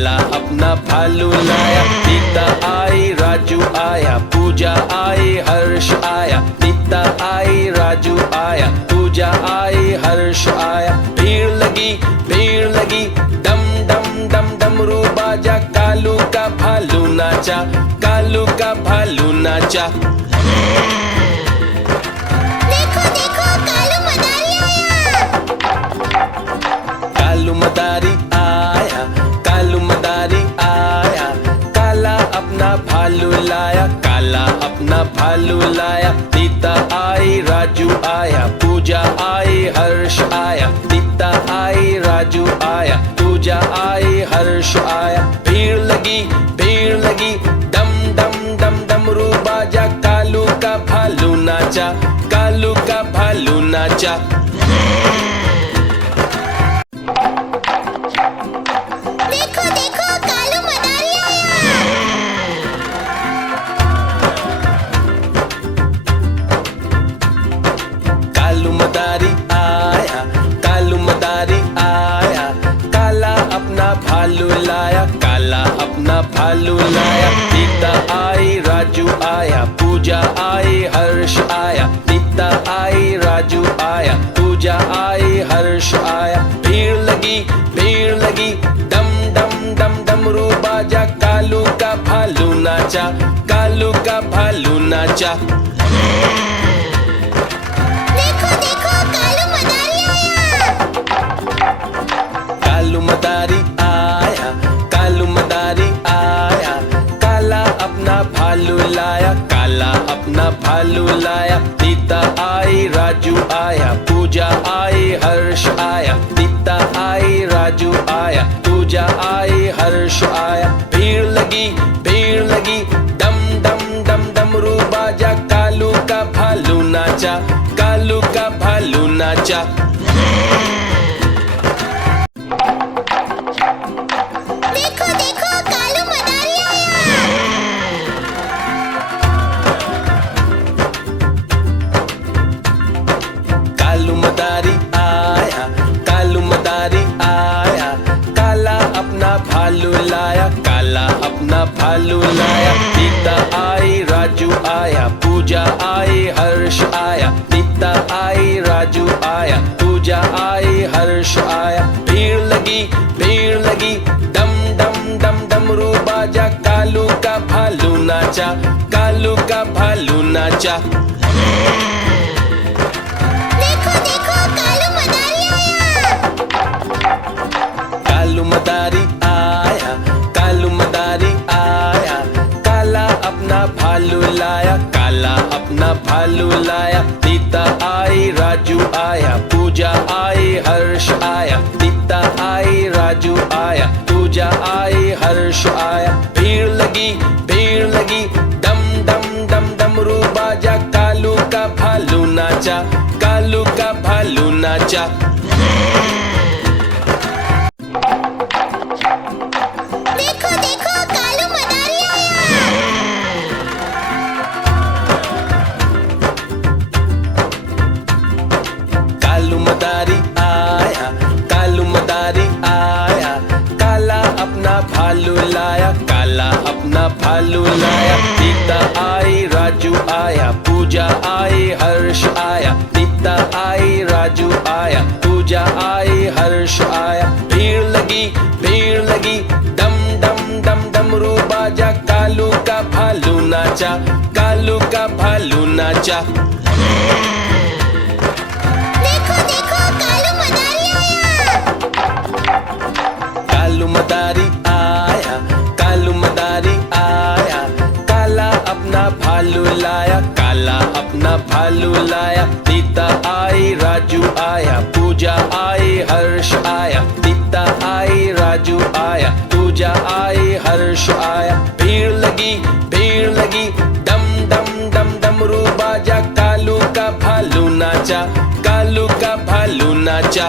काला अपना भालू लाया। नीता आई, राजू आया, पूजा आई, हर्ष आया। नीता आई, राजू आया, पूजा आई, हर्ष आया। भीड़ लगी डम डम डम डमरू बाजा। कालू का भालू नाचा, कालू का भालू नाचा। देखो देखो कालू मदारी आया। कालू मदारी आया, कालू मदारी आया। काला अपना भालू लाया, काला अपना भालू लाया। नीता आई, राजू आया, पूजा आई, हर्ष आया। नीता आई, राजू आया, पूजा आई, हर्ष आया। भीड़ लगी डम डम डम डमरू बाजा। कालू का भालू नाचा, कालू का भालू नाचा। देखो देखो कालू मदारी आया। कालू मदारी आया, कालू मदारी आया। काला अपना भालू लाया, काला अपना भालू लाया। नीता आई, राजू आया, पूजा आई, हर्ष आया। नीता आई, राजू आया, पूजा आई, हर्ष आया। भीड़ लगी डम डम डम डमरू बाजा। कालू का भालू नाचा, कालू का भालू नाचा। देखो देखो कालू मदारी आया। कालू मदारी आया, कालू मदारी आया। काला अपना भालू लाया, काला अपना भालू लाया। नीता आई, राजू आया, पूजा आई, हर्ष आया। नीता आई, राजू आया, पूजा आई, हर्ष आया। भीड़ लगी डम डम डम डमरू बाजा। कालू का भालू नाचा, कालू का भालू नाचा। देखो देखो कालू मदारी आया। कालू मदारी आया, कालू मदारी आया। काला अपना भालू लाया, काला अपना भालू लाया। नीता आई, राजू आया, पूजा आई, हर्ष आया। नीता आई, राजू आया, पूजा आई, हर्ष आया। भीड़ लगी डम डम डम डमरू बाजा। कालू का भालू नाचा, कालू का भालू नाचा। देखो देखो कालू मदारी आया। कालू मदारी आया, कालू मदारी आया। काला अपना भालू लाया, काला अपना भालू लाया। नीता आई, राजू आया, पूजा आई, हर्ष आया। नीता आई, राजू आया, पूजा आई, हर्ष आया। भीड़ लगी डम डम डम डमरू बाजा। कालू का भालू नाचा, कालू का भालू नाचा। देखो देखो कालू मदारी आया। कालू मदारी आया, कालू मदारी आया। काला अपना भालू लाया, काला अपना भालू लाया। नीता आई, राजू आया, पूजा आई, हर्ष आया। नीता आई, राजू आया, पूजा आई, हर्ष आया। भीड़ लगी डम डम डम डमरू बाजा। कालू का भालू नाचा, कालू का भालू नाचा। देखो देखो कालू मदारी आया। कालू मदारी आया, कालू मदारी आया। काला अपना भालू लाया, काला अपना भालू लाया। नीता आई, राजू आया, पूजा आई, हर्ष आया। नीता आई, राजू आया, पूजा आई, हर्ष आया। भीड़ लगी डम डम डम डमरू बाजा। कालू का भालू नाचा, कालू का भालू नाचा।